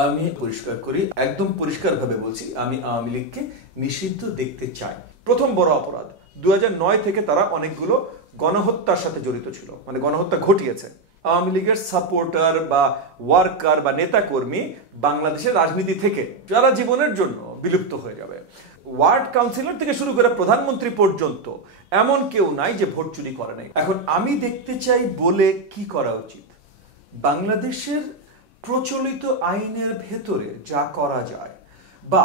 আমি পরিষ্কার করি, একদম পরিষ্কারভাবে বলছি, আমি আওয়ামী লীগকে নিষিদ্ধ দেখতে চাই। প্রথম বড় অপরাধ, 2009 থেকে তারা অনেকগুলো গণহত্যার সাথে জড়িত ছিল, মানে গণহত্যা ঘটিয়েছে। আওয়ামী লীগের সাপোর্টার বা ওয়ার্কার বা নেতা কর্মী বাংলাদেশের রাজনীতি থেকে সারা জীবনের জন্য বিলুপ্ত হয়ে যাবে। ওয়ার্ড কাউন্সিলর থেকে শুরু করে প্রধানমন্ত্রী পর্যন্ত এমন কেউ নাই যে ভোট চুরি করে নাই। এখন আমি দেখতে চাই বলে কি করা উচিত? বাংলাদেশের প্রচলিত আইনের ভেতরে যা করা যায় বা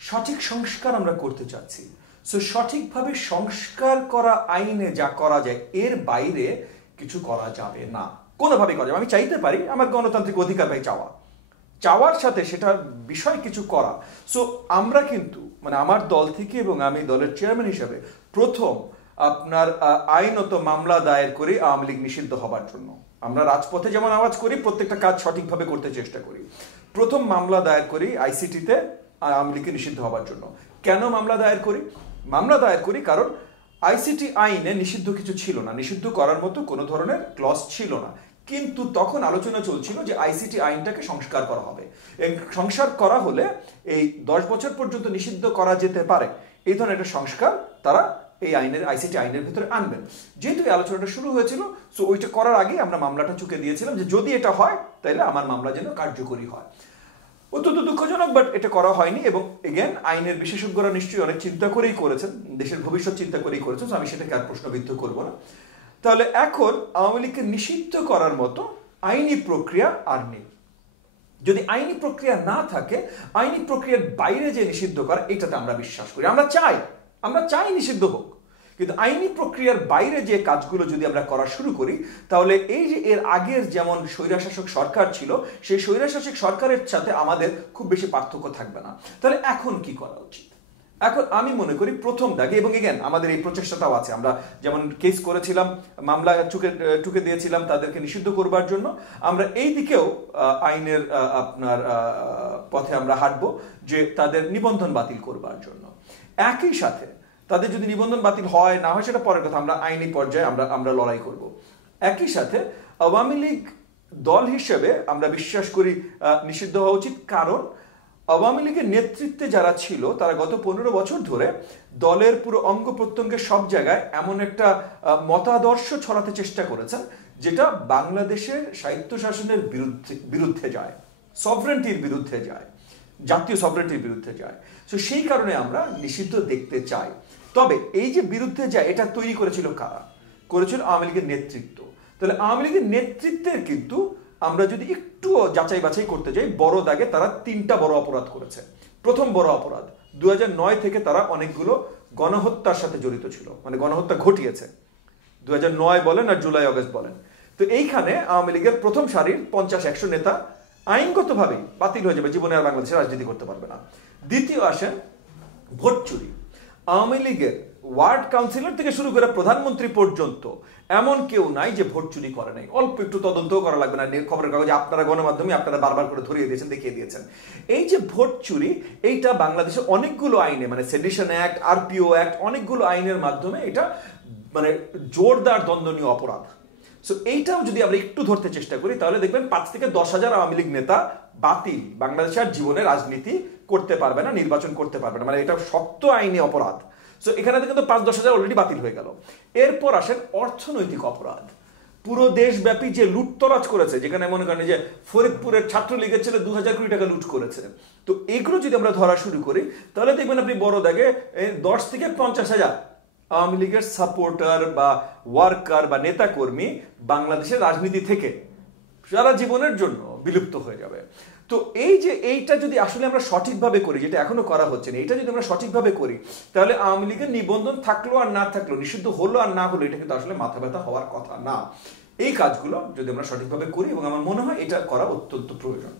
সঠিক সংস্কার আমরা করতে চাচ্ছি, সো সঠিকভাবে সংস্কার করা আইনে যা করা যায় এর বাইরে কিছু করা যাবে না, কোনোভাবে করা যাবে। আমি চাইতে পারি, আমার গণতান্ত্রিক অধিকার পাই চাওয়ার সাথে সেটার বিষয় কিছু করা। সো আমরা কিন্তু মানে আমার দল থেকে এবং আমি দলের চেয়ারম্যান হিসেবে প্রথম আপনার আইনত মামলা দায়ের করি আওয়ামী লীগ নিষিদ্ধ হবার জন্য। আমরা রাজপথে যেমন আওয়াজ করি, প্রত্যেকটা কাজ সঠিকভাবে করতে চেষ্টা করি। প্রথম মামলা দায়ের করি আইসিটিতে আওয়ামী লীগকে নিষিদ্ধ হবার জন্য। কেন মামলা দায়ের করি? মামলা দায়ের করি কারণ আইসিটি আইনে নিষিদ্ধ কিছু ছিল না, নিষিদ্ধ করার মতো কোনো ধরনের ক্লজ ছিল না। কিন্তু তখন আলোচনা চলছিল যে আইসিটি আইনটাকে সংস্কার করা হবে। সংস্কার করা হলে এই 10 বছর পর্যন্ত নিষিদ্ধ করা যেতে পারে, এই ধরনের একটা সংস্কার তারা এই আইনের আইসিটি আইনের ভিতরে আনবেন। যেহেতু এই আলোচনাটা শুরু হয়েছিল, সো ওইটা করার আগে আমরা মামলাটা চুকে দিয়েছিলাম যে যদি এটা হয় তাহলে আমার মামলা যেন কার্যকরী হয়। অত্যন্ত দুঃখজনক, বাট এটা করা হয়নি। এবং এগেন আইনের বিশেষজ্ঞরা নিশ্চয়ই অনেক চিন্তা করেই করেছেন, দেশের ভবিষ্যৎ চিন্তা করেই করেছেন, আমি সেটাকে আর প্রশ্নবিদ্ধ করবো না। তাহলে এখন আওয়ামী লীগকে নিষিদ্ধ করার মতো আইনি প্রক্রিয়া আর নেই। যদি আইনি প্রক্রিয়া না থাকে, আইনি প্রক্রিয়ার বাইরে যে নিষিদ্ধ করা, এটাতে আমরা বিশ্বাস করি। আমরা চাই নিষিদ্ধ হোক, কিন্তু আইনি প্রক্রিয়ার বাইরে যে কাজগুলো যদি আমরা করা শুরু করি, তাহলে এই যে এর আগের যেমন স্বৈরশাসক সরকার ছিল, সেই স্বৈরশাসক সরকারের সাথে আমাদের খুব বেশি পার্থক্য থাকবে না। তাহলে এখন কি করা উচিত? এখন আমি মনে করি প্রথম দাগে, এবং এগেন আমাদের এই প্রচেষ্টাটাও আছে, আমরা যেমন কেস করেছিলাম, মামলা টুকে দিয়েছিলাম তাদেরকে নিষিদ্ধ করবার জন্য, আমরা এই দিকেও আইনের আপনার পথে আমরা হাঁটবো যে তাদের নিবন্ধন বাতিল করবার জন্য। একই সাথে তাদের যদি নিবন্ধন বাতিল হয় না হয় সেটা পরের কথা, আমরা আইনি পর্যায়ে আমরা লড়াই করব। একই সাথে আওয়ামী লীগ দল হিসেবে আমরা বিশ্বাস করি নিষিদ্ধ হওয়া উচিত, কারণ আওয়ামী লীগের নেতৃত্বে যারা ছিল তারা গত 15 বছর ধরে দলের পুরো অঙ্গ প্রত্যঙ্গের সব জায়গায় এমন একটা মতাদর্শ ছড়াতে চেষ্টা করেছেন যেটা বাংলাদেশের স্বায়ত্তশাসনের বিরুদ্ধে যায়, সভরেন্টির বিরুদ্ধে যায়, জাতীয় সভরেন্টির বিরুদ্ধে যায়। তো সেই কারণে আমরা নিষিদ্ধ দেখতে চাই। তবে এই যে বিরুদ্ধে যায়, এটা তৈরি করেছিল কারা? করেছিল আওয়ামী লীগের নেতৃত্ব। তাহলে আওয়ামী লীগের নেতৃত্বের কিন্তু আমরা যদি একটু যাচাই বাছাই করতে যাই, বড় দাগে তারা 3টা বড় অপরাধ করেছে। প্রথম বড় অপরাধ, 2009 থেকে তারা অনেকগুলো গণহত্যার সাথে জড়িত ছিল, মানে গণহত্যা ঘটিয়েছে। 2009 বলেন আর জুলাই আগস্ট বলেন। তো এইখানে আওয়ামী লীগের প্রথম সারির 50-100 নেতা আইনগতভাবেই বাতিল হয়ে যাবে, জীবনে আর বাংলাদেশে রাজনীতি করতে পারবে না। দ্বিতীয় আসেন ভোট চুরি। আওয়ামী লীগের ওয়ার্ড কাউন্সিলর থেকে শুরু করে প্রধানমন্ত্রী পর্যন্ত এমন কেউ নাই যে ভোট চুরি করে নাই। অল্প একটু তদন্তও করা লাগবে না, খবরের কাগজে আপনারা গণমাধ্যমে আপনারা বারবার করে ধরিয়ে দিয়েছেন, দেখিয়ে দিয়েছেন। এই যে ভোট চুরি, এইটা বাংলাদেশের অনেকগুলো আইনে, মানে সেডিশন অ্যাক্ট, আরপিও অ্যাক্ট, অনেকগুলো আইনের মাধ্যমে এটা মানে জোরদার দণ্ডনীয় অপরাধ। সো এইটাও যদি আমরা একটু ধরতে চেষ্টা করি, তাহলে দেখবেন 5 থেকে 10,000 আওয়ামী লীগ নেতা বাতিল, বাংলাদেশে আর জীবনে রাজনীতি করতে পারবে না, নির্বাচন করতে পারবে না, মানে এটা শক্ত আইনি অপরাধ। সো এখানে কিন্তু 5-10,000 অলরেডি বাতিল হয়ে গেল। এরপর আসেন অর্থনৈতিক অপরাধ। পুরো দেশব্যাপী যে লুটতরাজ করেছে, যেখানে মনে করেন যে ফরিদপুরের ছাত্রলীগের ছেলে 2,000 কোটি টাকা লুট করেছে, তো এগুলো যদি আমরা ধরা শুরু করি, তাহলে দেখবেন আপনি বড় দাগে 10 থেকে 50,000 আওয়ামী লীগের সাপোর্টার বা ওয়ার্কার বা নেতা কর্মী বাংলাদেশের রাজনীতি থেকে সারা জীবনের জন্য বিলুপ্ত হয়ে যাবে। তো এই যে এইটা যদি আসলে আমরা সঠিকভাবে করি, যেটা এখনো করা হচ্ছে না, এটা যদি আমরা সঠিকভাবে করি, তাহলে আওয়ামী লীগের নিবন্ধন থাকলো আর না থাকলো, নিষিদ্ধ হলো আর না হলো, এটা কিন্তু আসলে মাথা ব্যথা হওয়ার কথা না। এই কাজগুলো যদি আমরা সঠিকভাবে করি, এবং আমার মনে হয় এটা করা অত্যন্ত প্রয়োজন।